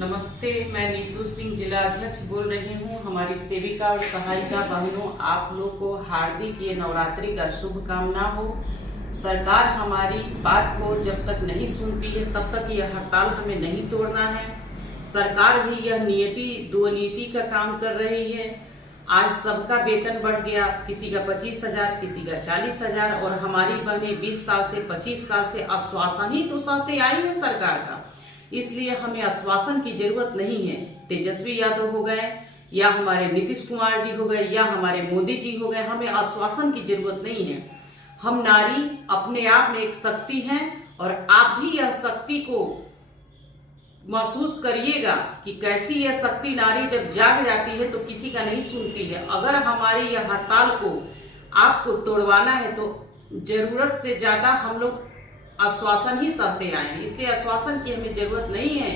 नमस्ते, मैं नीतू सिंह जिला अध्यक्ष बोल रही हूँ। हमारी सेविका और सहायिका बहनों, आप लोग को हार्दिक ये नवरात्रि का शुभकामना हो। सरकार हमारी बात को जब तक नहीं सुनती है तब तक यह हड़ताल हमें नहीं तोड़ना है। सरकार भी यह दुर्नीति का काम कर रही है। आज सबका वेतन बढ़ गया, किसी का 25,000, किसी का 40,000, और हमारी बहनें 20 साल से 25 साल से आश्वासन ही तो सहते आई है सरकार का। इसलिए हमें आश्वासन की जरूरत नहीं है। तेजस्वी यादव हो गए या हमारे नीतीश कुमार जी हो गए या हमारे मोदी जी हो गए, हमें आश्वासन की जरूरत नहीं है। हम नारी अपने आप में एक शक्ति हैं और आप भी यह शक्ति को महसूस करिएगा कि कैसी यह शक्ति नारी जब जाग जाती है तो किसी का नहीं सुनती है। अगर हमारी यह हड़ताल को आपको तोड़वाना है तो जरूरत से ज्यादा हम लोग आश्वासन ही सहते आए हैं, इसलिए आश्वासन की हमें जरूरत नहीं है।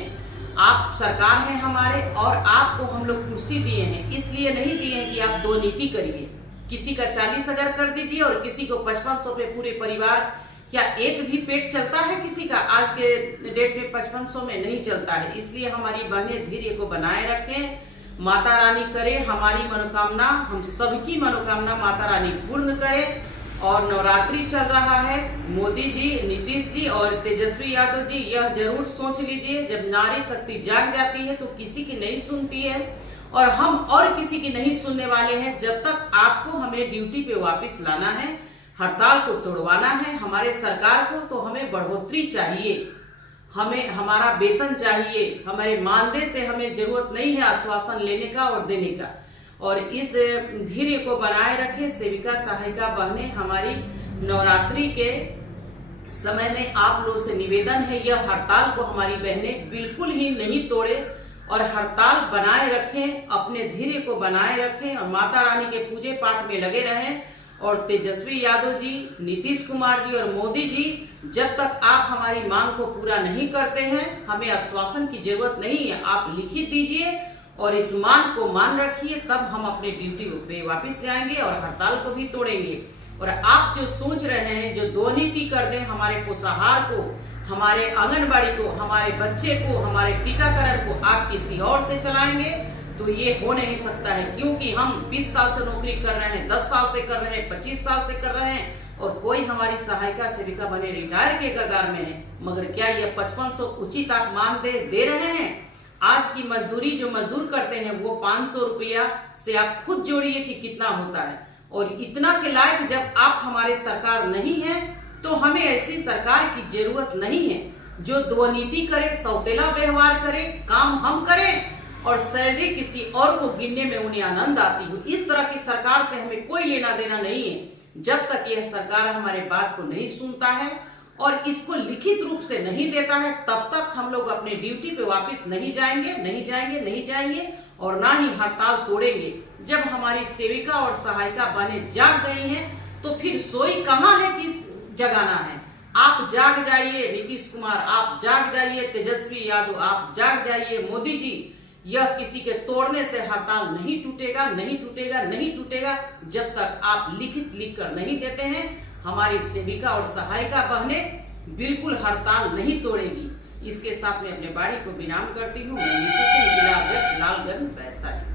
आप सरकार हैं हमारे और आपको हम लोग कुर्सी दिए हैं, इसलिए नहीं दिए हैं कि आप दो नीति करिए। किसी का 40,000 कर दीजिए और किसी को 5500 पे पूरे परिवार, क्या एक भी पेट चलता है किसी का? आज के डेट में 5500 में नहीं चलता है। इसलिए हमारी बहनें धैर्य को बनाए रखें। माता रानी करे हमारी मनोकामना, हम सबकी मनोकामना माता रानी पूर्ण करे। और नवरात्रि चल रहा है, मोदी जी, नीतीश जी और तेजस्वी यादव जी यह जरूर सोच लीजिए, जब नारी शक्ति जाग जाती है तो किसी की नहीं सुनती है और हम और किसी की नहीं सुनने वाले हैं। जब तक आपको हमें ड्यूटी पे वापस लाना है, हड़ताल को तोड़वाना है हमारे सरकार को, तो हमें बढ़ोतरी चाहिए, हमें हमारा वेतन चाहिए। हमारे मानदेय से हमें जरूरत नहीं है आश्वासन लेने का और देने का। और इस धैर्य को बनाए रखें। सेविका सहायिका बहनें, हमारी नवरात्रि के समय में आप लोगों से निवेदन है, यह हड़ताल को हमारी बहनें बिल्कुल ही नहीं तोड़े और हड़ताल बनाए रखें, अपने धैर्य को बनाए रखें और माता रानी के पूजे पाठ में लगे रहें। और तेजस्वी यादव जी, नीतीश कुमार जी और मोदी जी, जब तक आप हमारी मांग को पूरा नहीं करते हैं हमें आश्वासन की जरूरत नहीं है। आप लिखित दीजिए और इस मांग को मान रखिए, तब हम अपने ड्यूटी पे वापस जाएंगे और हड़ताल को भी तोड़ेंगे। और आप जो सोच रहे हैं, जो दो नीति कर दें, हमारे पोषाहार को, हमारे आंगनबाड़ी को, हमारे बच्चे को, हमारे टीकाकरण को आप किसी और से चलाएंगे, तो ये हो नहीं सकता है। क्योंकि हम 20 साल से नौकरी कर रहे हैं, 10 साल से कर रहे हैं, 25 साल से कर रहे हैं और कोई हमारी सहायिका सेविका बने रिटायर के कगार में है। मगर क्या ये 5500 उचित आप मानदेय दे रहे हैं? आज की मजदूरी जो मजदूर करते हैं वो 500 रुपया से आप खुद जोड़िए कि कितना होता है। और इतना के लायक जब आप हमारे सरकार नहीं है तो हमें ऐसी सरकार की जरूरत नहीं है जो दो नीति करे, सौतेला व्यवहार करे, काम हम करें और सैलरी किसी और को गिनने में उन्हें आनंद आती हो। इस तरह की सरकार से हमें कोई लेना देना नहीं है। जब तक यह सरकार हमारे बात को नहीं सुनता है और इसको लिखित रूप से नहीं देता है, तब तक हम लोग अपने ड्यूटी पे वापस नहीं जाएंगे और ना ही हड़ताल तोड़ेंगे। जब हमारी सेविका और सहायिका बहनें जाग गई हैं तो फिर सोई कहाँ है कि जगाना है। आप जाग जाइए, नीतीश कुमार आप जाग जाइए, तेजस्वी यादव आप जाग जाइए, मोदी जी, यह किसी के तोड़ने से हड़ताल नहीं टूटेगा जब तक आप लिखित लिख कर नहीं देते हैं। हमारी सेविका और सहायिका बहनें बिल्कुल हड़ताल नहीं तोड़ेगी। इसके साथ मैं अपने बाड़ी को विराम करती हूँ। मैं नीतू सिंह, जिला अध्यक्ष, लालगंज, वैशाली।